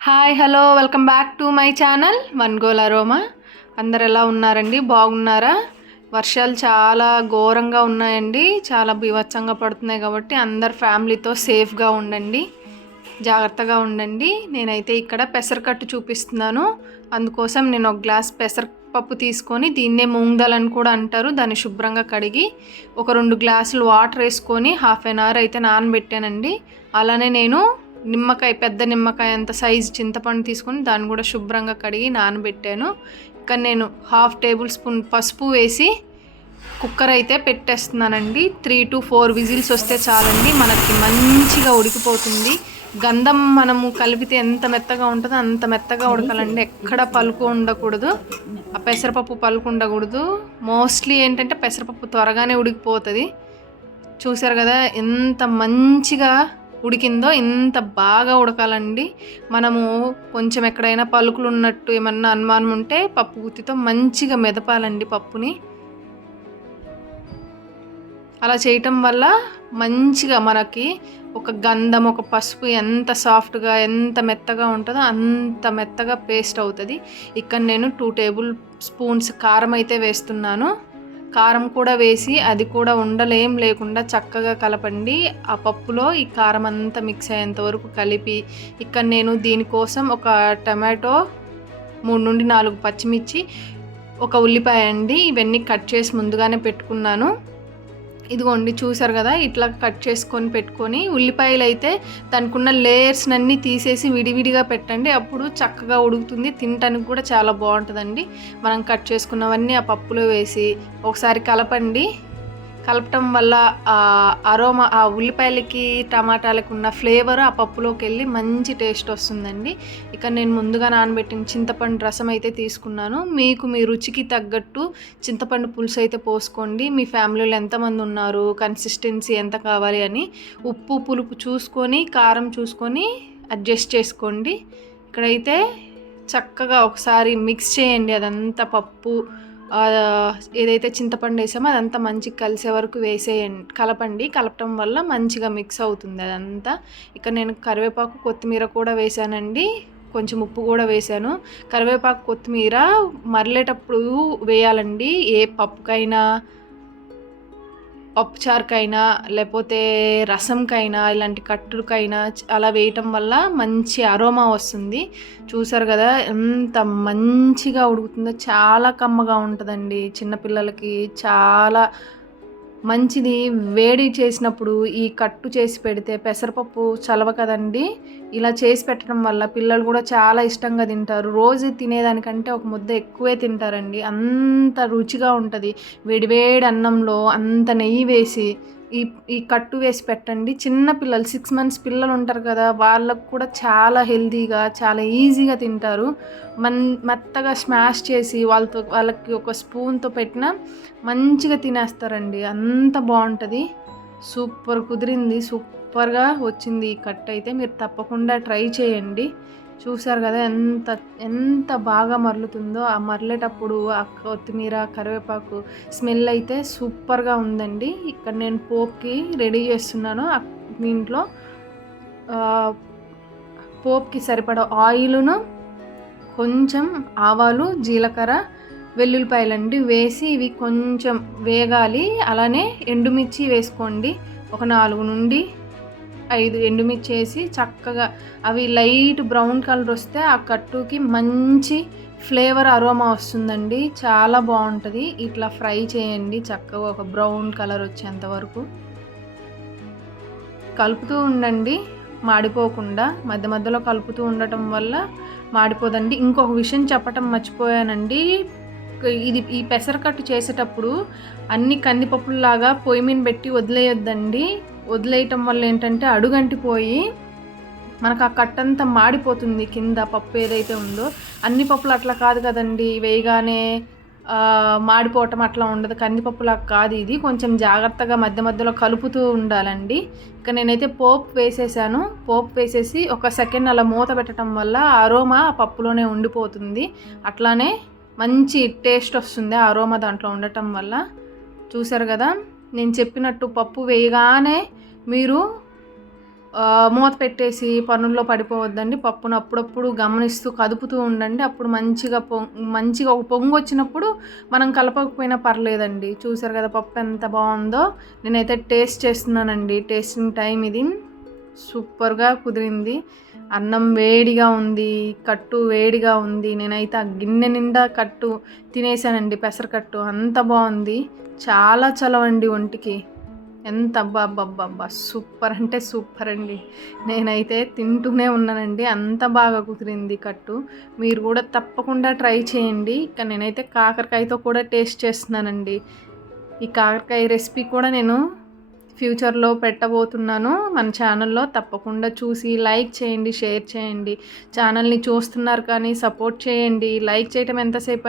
Hi hello welcome back to my channel one goal aroma. అందరు ఎలా ఉన్నారండి? బాగున్నారా? వర్షాలు చాలా ఘోరంగా ఉన్నాయండి, చాలా బీభత్సంగా పడుతున్నాయి. కాబట్టి అందరు ఫ్యామిలీతో సేఫ్గా ఉండండి, జాగ్రత్తగా ఉండండి. నేనైతే ఇక్కడ పెసరకట్టు చూపిస్తున్నాను. అందుకోసం నేను ఒక గ్లాస్ పెసరపప్పు తీసుకొని, దీన్నే మూంగ్ అని కూడా అంటారు, దాన్ని శుభ్రంగా కడిగి ఒక 2 గ్లాసులు వాటర్ వేసుకొని హాఫ్ అన్ అవర్ అయితే నానబెట్టానండి. అలానే నేను నిమ్మకాయ, పెద్ద నిమ్మకాయ అంత సైజు చింతపండు తీసుకొని దాన్ని కూడా శుభ్రంగా కడిగి నానబెట్టాను. ఇక్కడ నేను 1/2 టేబుల్ స్పూన్ పసుపు వేసి కుక్కర్ అయితే పెట్టేస్తున్నానండి. 3 to 4 విజిల్స్ వస్తే చాలండి, మనకి మంచిగా ఉడికిపోతుంది. గంధం మనము కలిపితే ఎంత మెత్తగా ఉంటుందో అంత మెత్తగా ఉడకాలండి, ఎక్కడ పలుకు ఉండకూడదు, ఆ పెసరపప్పు పలుకు ఉండకూడదు. మోస్ట్లీ ఏంటంటే పెసరపప్పు త్వరగానే ఉడికిపోతుంది. చూసారు కదా ఎంత మంచిగా ఉడికిందో, ఇంత బాగా ఉడకాలండి. మనము కొంచెం ఎక్కడైనా పలుకులు ఉన్నట్టు ఏమన్నా అనుమానం ఉంటే పప్పు గుత్తితో మంచిగా మెదపాలండి పప్పుని. అలా చేయటం వల్ల మంచిగా మనకి ఒక గంధం, ఒక పసుపు ఎంత సాఫ్ట్గా, ఎంత మెత్తగా ఉంటుందో అంత మెత్తగా పేస్ట్ అవుతుంది. ఇక్కడ నేను 2 టేబుల్ స్పూన్స్ కారం అయితే వేస్తున్నాను. కారం కూడా వేసి అది కూడా ఉండలేం లేకుండా చక్కగా కలపండి. ఆ పప్పులో ఈ కారం అంతా మిక్స్ అయ్యేంత వరకు కలిపి, ఇక్కడ నేను దీనికోసం ఒక టమాటో, 3 నుండి 4 పచ్చిమిర్చి, ఒక ఉల్లిపాయ అండి, ఇవన్నీ కట్ చేసి ముందుగానే పెట్టుకున్నాను. ఇదిగోండి చూసారు కదా, ఇట్లా కట్ చేసుకొని పెట్టుకొని, ఉల్లిపాయలు అయితే దానికి ఉన్న లేయర్స్ అన్నీ తీసేసి విడివిడిగా పెట్టండి, అప్పుడు చక్కగా ఉడుకుతుంది, తినటానికి కూడా చాలా బాగుంటుందండి. మనం కట్ చేసుకున్నవన్నీ ఆ పప్పులో వేసి ఒకసారి కలపండి. కలపటం వల్ల ఆ అరోమా, ఆ ఉల్లిపాయలకి టమాటాలకు ఉన్న ఫ్లేవర్ ఆ పప్పులోకి వెళ్ళి మంచి టేస్ట్ వస్తుందండి. ఇక నేను ముందుగా నానబెట్టిన చింతపండు రసం అయితే తీసుకున్నాను. మీకు మీ రుచికి తగ్గట్టు చింతపండు పులుసు అయితే పోసుకోండి. మీ ఫ్యామిలీలో ఎంతమంది ఉన్నారు, కన్సిస్టెన్సీ ఎంత కావాలి అని ఉప్పు పులుపు చూసుకొని, కారం చూసుకొని అడ్జస్ట్ చేసుకోండి. ఇక్కడైతే చక్కగా ఒకసారి మిక్స్ చేయండి. అదంతా పప్పు ఏదైతే చింతపండు వేసామో అదంతా మంచిగా కలిసే వరకు వేసేయండి, కలపండి. కలపటం వల్ల మంచిగా మిక్స్ అవుతుంది అదంతా. ఇక్కడ నేను కరివేపాకు, కొత్తిమీర కూడా వేసానండి, కొంచెం ఉప్పు కూడా వేసాను. కరివేపాకు, కొత్తిమీర మరలేటప్పుడు వేయాలండి. ఏ పప్పుకైనా, పప్పుచారుకైనా, లేకపోతే రసంకైనా, ఇలాంటి కట్టుకైనా అలా వేయటం వల్ల మంచి అరోమా వస్తుంది. చూసారు కదా ఎంత మంచిగా ఉడుకుతుందో, చాలా కమ్మగా ఉంటుందండి. చిన్నపిల్లలకి చాలా మంచిది. వేడి చేసినప్పుడు ఈ కట్టు చేసి పెడితే, పెసరపప్పు చలవ కదండి, ఇలా చేసి పెట్టడం వల్ల పిల్లలు కూడా చాలా ఇష్టంగా తింటారు. రోజు తినేదానికంటే ఒక ముద్ద ఎక్కువే తింటారండి, అంత రుచిగా ఉంటుంది. వేడివేడి అన్నంలో అంత నెయ్యి వేసి ఈ కట్టు వేసి పెట్టండి. చిన్న పిల్లలు, 6 months పిల్లలు ఉంటారు కదా, వాళ్ళకు కూడా చాలా హెల్తీగా, చాలా ఈజీగా తింటారు. మెత్తగా స్మాష్ చేసి వాళ్ళకి ఒక స్పూన్తో పెట్టినా మంచిగా తినేస్తారండి, అంత బాగుంటుంది. సూపర్ కుదిరింది, సూపర్గా వచ్చింది ఈ కట్ అయితే. మీరు తప్పకుండా ట్రై చేయండి. చూసారు కదా ఎంత ఎంత బాగా మరలుతుందో. ఆ మరలేటప్పుడు ఆ కొత్తిమీర, కరివేపాకు స్మెల్ అయితే సూపర్గా ఉందండి. ఇక్కడ నేను పోప్కి రెడీ చేస్తున్నాను. దీంట్లో పోప్కి సరిపడా ఆయిల్ను, కొంచెం ఆవాలు, జీలకర్ర, వెల్లుల్లిపాయలండి వేసి ఇవి కొంచెం వేగాలి. అలానే ఎండుమిర్చి వేసుకోండి, ఒక 4 నుండి 5 ఎండుమిర్చి వేసి చక్కగా అవి లైట్ బ్రౌన్ కలర్ వస్తే ఆ కట్టుకి మంచి ఫ్లేవర్, అరోమా వస్తుందండి, చాలా బాగుంటుంది. ఇట్లా ఫ్రై చేయండి చక్కగా, ఒక బ్రౌన్ కలర్ వచ్చేంత వరకు కలుపుతూ ఉండండి, మాడిపోకుండా. మధ్య మధ్యలో కలుపుతూ ఉండటం వల్ల మాడిపోదండి. ఇంకొక విషయం చెప్పటం మర్చిపోయానండి, ఈ పెసరకట్టు చేసేటప్పుడు అన్ని కందిపప్పుల్లాగా పొయ్యి మీద పెట్టి వదిలేయొద్దండి. వదిలేయటం వల్ల ఏంటంటే అడుగంటిపోయి మనకు ఆ కట్టంతా మాడిపోతుంది, కింద పప్పు ఏదైతే ఉందో. అన్ని పప్పులు అట్లా కాదు కదండి, వేయగానే మాడిపోవటం అట్లా ఉండదు. కందిపప్పులాగా కాదు ఇది, కొంచెం జాగ్రత్తగా మధ్య మధ్యలో కలుపుతూ ఉండాలండి. ఇక నేనైతే పోపు వేసేసాను. పోపు వేసేసి ఒక సెకండ్ అలా మూత పెట్టడం వల్ల అరోమా పప్పులోనే ఉండిపోతుంది, అట్లానే మంచి టేస్ట్ వస్తుంది అరోమా దాంట్లో ఉండటం వల్ల. చూసారు కదా, నేను చెప్పినట్టు పప్పు వేయగానే మీరు మూత పెట్టేసి పనుల్లో పడిపోవద్దండి. పప్పును అప్పుడప్పుడు గమనిస్తూ కదుపుతూ ఉండండి. అప్పుడు మంచిగా ఒక పొంగు వచ్చినప్పుడు మనం కలపకపోయినా పర్లేదండి. చూసారు కదా పప్పు ఎంత బాగుందో. నేనైతే టేస్ట్ చేస్తున్నానండి. టేస్టింగ్ టైం ఇది. సూపర్గా కుదిరింది. అన్నం వేడిగా ఉంది, కట్టు వేడిగా ఉంది. నేనైతే ఆ గిన్నె నిండా కట్టు తినేసానండి, పెసరకట్టు. అంత బాగుంది. చాలా చలవండి ఒంటికి. ఎంత అబ్బబ్బబ్బబ్బా! సూపర్ అంటే సూపర్ అండి. నేనైతే తింటూనే ఉన్నానండి. అంత బాగా కుదిరింది కట్టు. మీరు కూడా తప్పకుండా ట్రై చేయండి. ఇక నేనైతే కాకరకాయతో కూడా టేస్ట్ చేస్తున్నానండి. ఈ కాకరకాయ రెసిపీ కూడా నేను ఫ్యూచర్లో పెట్టబోతున్నాను మన ఛానల్లో. తప్పకుండా చూసి లైక్ చేయండి, షేర్ చేయండి. ఛానల్ని చూస్తున్నారు కానీ సపోర్ట్ చేయండి. లైక్ చేయటం ఎంతసేపు